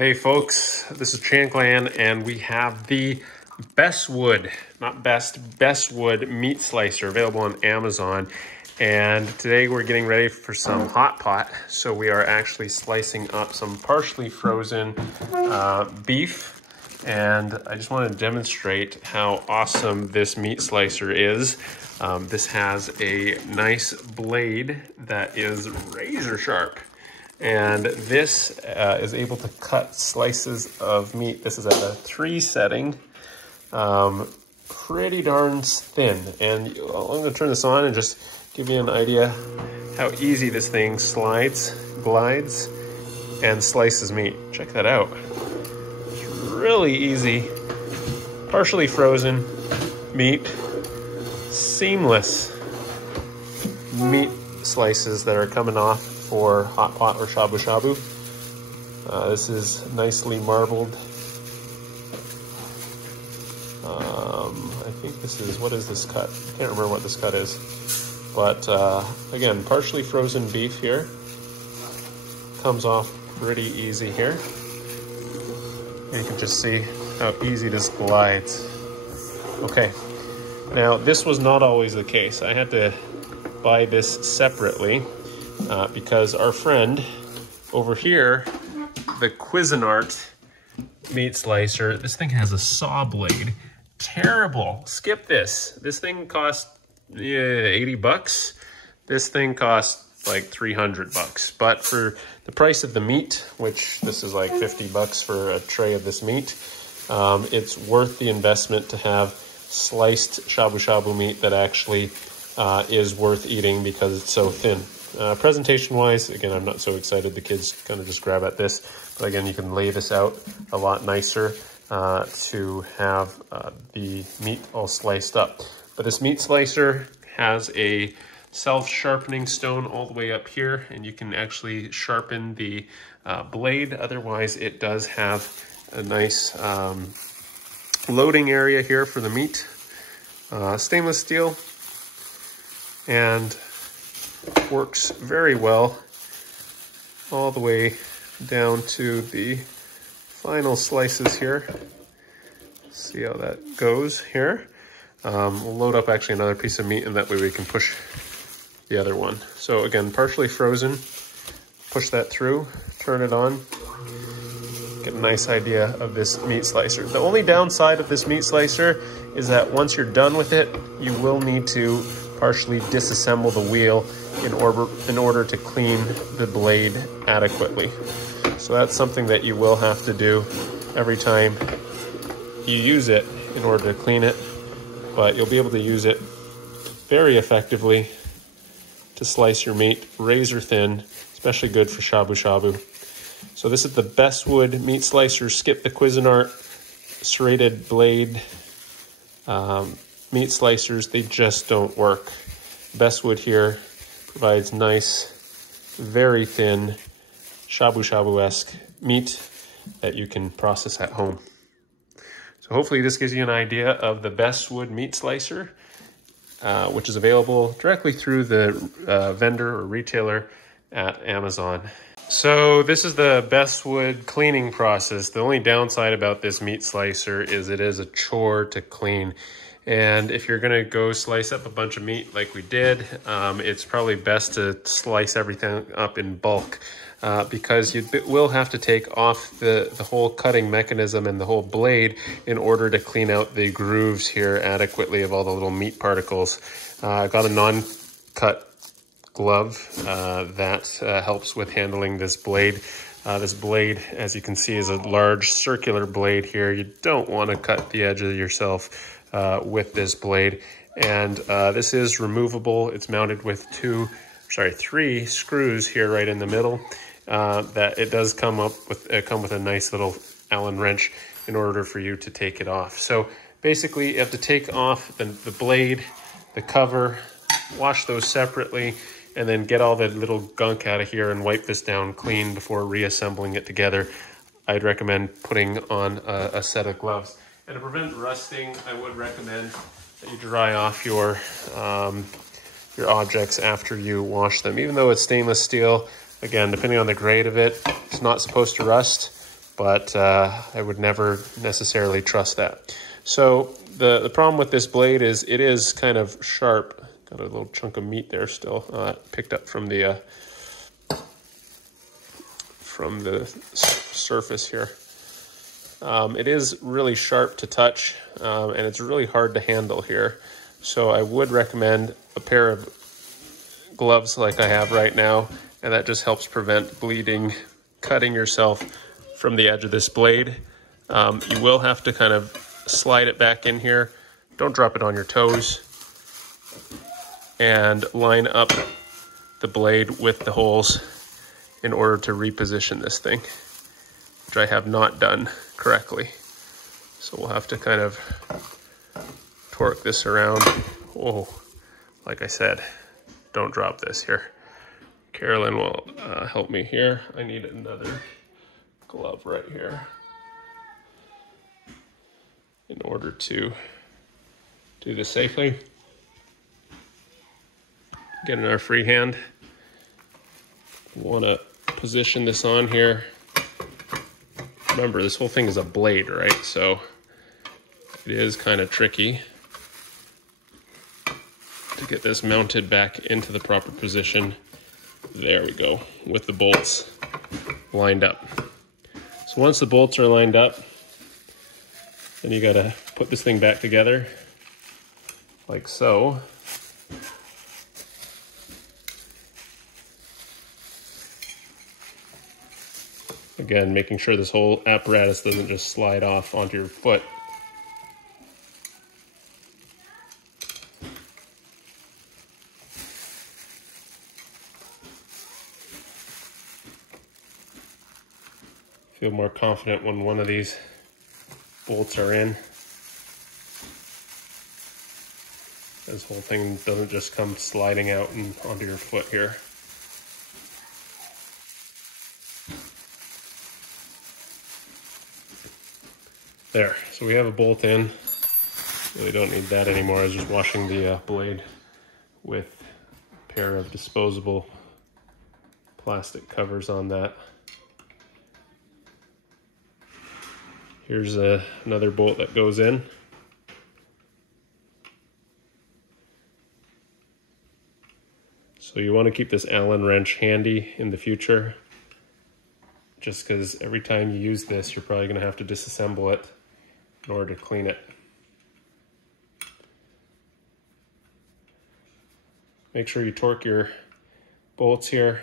Hey folks, this is TheChanClan and we have the Beswood, not best, Beswood meat slicer available on Amazon. And today we're getting ready for some hot pot. So we are actually slicing up some partially frozen beef. And I just want to demonstrate how awesome this meat slicer is. This has a nice blade that is razor sharp. And this is able to cut slices of meat. This is at a 3 setting, pretty darn thin. And I'm going to turn this on and just give you an idea how easy this thing glides, and slices meat. Check that out. It's really easy. Partially frozen meat, seamless meat slices that are coming off for hot pot or shabu shabu. This is nicely marbled. I think this is, what is this cut? I can't remember what this cut is. But again, partially frozen beef here. Comes off pretty easy here. You can just see how easy this glides. Okay, now this was not always the case. I had to buy this separately. Because our friend over here, the Cuisinart meat slicer, this thing has a saw blade. Terrible. Skip this. This thing cost 80 bucks. This thing cost like 300 bucks. But for the price of the meat, which this is like 50 bucks for a tray of this meat, it's worth the investment to have sliced shabu shabu meat that actually is worth eating because it's so thin. Presentation wise, again, I'm not so excited. The kids kind of just grab at this, but again, you can lay this out a lot nicer to have the meat all sliced up. But this meat slicer has a self-sharpening stone all the way up here, and you can actually sharpen the blade. Otherwise, it does have a nice loading area here for the meat. Stainless steel, and works very well all the way down to the final slices here. See how that goes here. We'll load up actually another piece of meat, and that way we can push the other one. So again, partially frozen, push that through, turn it on, get a nice idea of this meat slicer. The only downside of this meat slicer is that once you're done with it, you will need to partially disassemble the wheel in order to clean the blade adequately. So that's something that you will have to do every time you use it in order to clean it, but you'll be able to use it very effectively to slice your meat razor thin, especially good for shabu shabu. So this is the Beswood meat slicer. Skip the Cuisinart serrated blade meat slicers. They just don't work. Beswood here provides nice, very thin, shabu shabu-esque meat that you can process at home. So hopefully this gives you an idea of the Beswood meat slicer, which is available directly through the vendor or retailer at Amazon. So this is the Beswood cleaning process. The only downside about this meat slicer is it is a chore to clean. And if you're gonna go slice up a bunch of meat like we did, it's probably best to slice everything up in bulk because you will have to take off the whole cutting mechanism and the whole blade in order to clean out the grooves here adequately of all the little meat particles. I got a non-cut glove that helps with handling this blade. This blade, as you can see, is a large circular blade here. You don't want to cut the edge of yourself with this blade, and this is removable. It's mounted with 3 screws here right in the middle. That it does come with a nice little Allen wrench in order for you to take it off. So basically, you have to take off the blade, the cover, wash those separately, and then get all the little gunk out of here and wipe this down clean before reassembling it together. I'd recommend putting on a set of gloves. And to prevent rusting, I would recommend that you dry off your objects after you wash them. Even though it's stainless steel, again, depending on the grade of it, it's not supposed to rust, but I would never necessarily trust that. So the problem with this blade is it is kind of sharp. Got a little chunk of meat there still, picked up from the surface here. It is really sharp to touch, and it's really hard to handle here. So I would recommend a pair of gloves like I have right now, and that just helps prevent bleeding, cutting yourself from the edge of this blade. You will have to kind of slide it back in here. Don't drop it on your toes. And line up the blade with the holes in order to reposition this thing, which I have not done correctly. So we'll have to kind of torque this around. Oh, like I said, don't drop this here. Carolyn will help me here. I need another glove right here in order to do this safely. Get in our free hand. Want to position this on here. Remember, this whole thing is a blade, right? So it is kind of tricky to get this mounted back into the proper position. There we go, with the bolts lined up. So once the bolts are lined up, then you gotta put this thing back together, like so. Again, making sure this whole apparatus doesn't just slide off onto your foot. Feel more confident when one of these bolts are in. This whole thing doesn't just come sliding out and onto your foot here. There, so we have a bolt in. Really don't need that anymore. I was just washing the blade with a pair of disposable plastic covers on that. Here's another bolt that goes in. So you want to keep this Allen wrench handy in the future, just because every time you use this, you're probably going to have to disassemble it in order to clean it. Make sure you torque your bolts here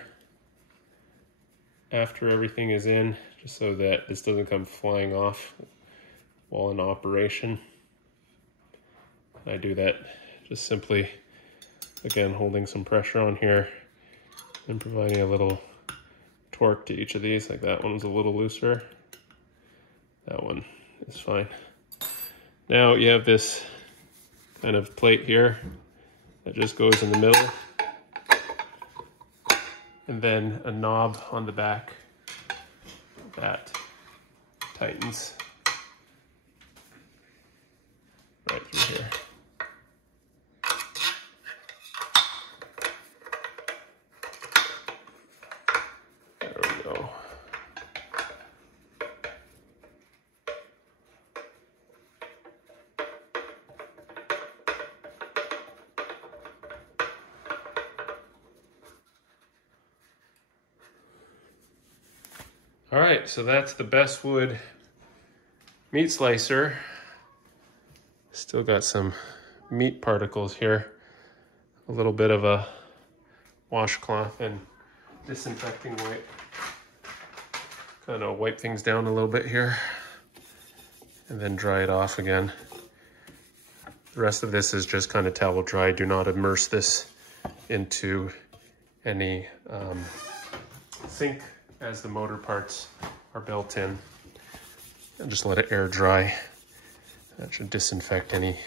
after everything is in, just so that this doesn't come flying off while in operation. I do that just simply, again, holding some pressure on here and providing a little torque to each of these. Like that one's a little looser. That one is fine. Now you have this kind of plate here that just goes in the middle, and then a knob on the back that tightens right through here. There we go. All right, so that's the Beswood meat slicer. Still got some meat particles here. A little bit of a washcloth and disinfecting wipe. Kind of wipe things down a little bit here and then dry it off again. The rest of this is just kind of towel dry. Do not immerse this into any sink, as the motor parts are built in, and just let it air dry. That should disinfect any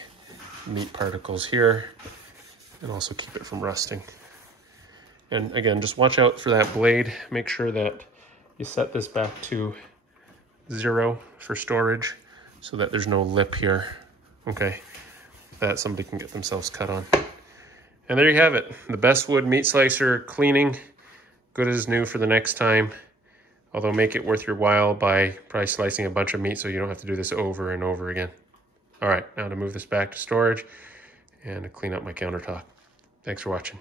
meat particles here and also keep it from rusting. And again, just watch out for that blade. Make sure that you set this back to 0 for storage so that there's no lip here, okay, that somebody can get themselves cut on. And there you have it, the Beswood meat slicer cleaning. Good as new for the next time. Although make it worth your while by probably slicing a bunch of meat so you don't have to do this over and over again. All right, now to move this back to storage and to clean up my countertop. Thanks for watching.